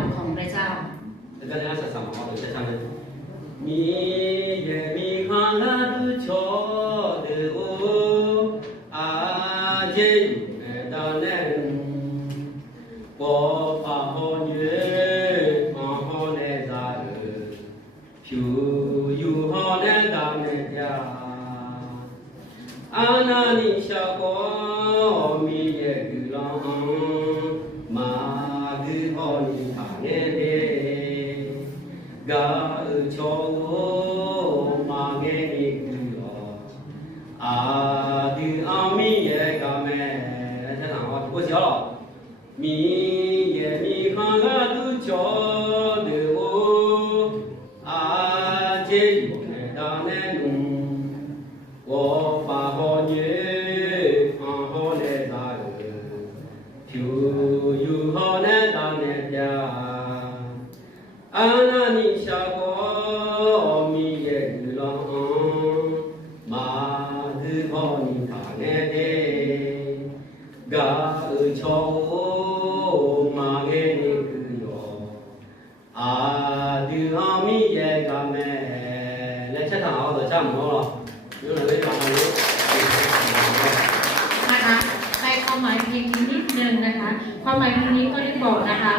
รของพระเจ้า แล้วก็จะสั่งเอาเลยจะทำเลยมีเยมีข้างละดูชอเดืออาเจตาเนปอปะฮอนเยฮอนฮอนเนซาဖြူယူဟောတဲ့တောင်းနဲ့ပြအာနာနိရှာကောမိရဲ့ကူလောင်းမာဒီဟောနိပါရဲ့ကာချောမာငယ်နိကူလောအာဒီအာမိရဲ့ကမဲဆက်ဆောင်ဟောကိုကြောမိရဲ့မိခံကသူချောဒီဟောအာเจตาเนนุวอปาဟောเยอังဟောเนตาဖြူယူဟောเนตาเนပြအာနာနိရှာကောမိရဲ့လူလောင်းမာဒီဟောနိခာเนတေဂါချောမာငေနိကူယောအာဒီဟာမိရဲ့ကမဲလက်ချက်ထားအောင်တော့ကြမှာတော့ပြောလို့လေးပါလို့ นะคะในความหมายเพลงนี้นิดนึงนะคะความหมายเพลงนี้ก็ได้บอกนะคะ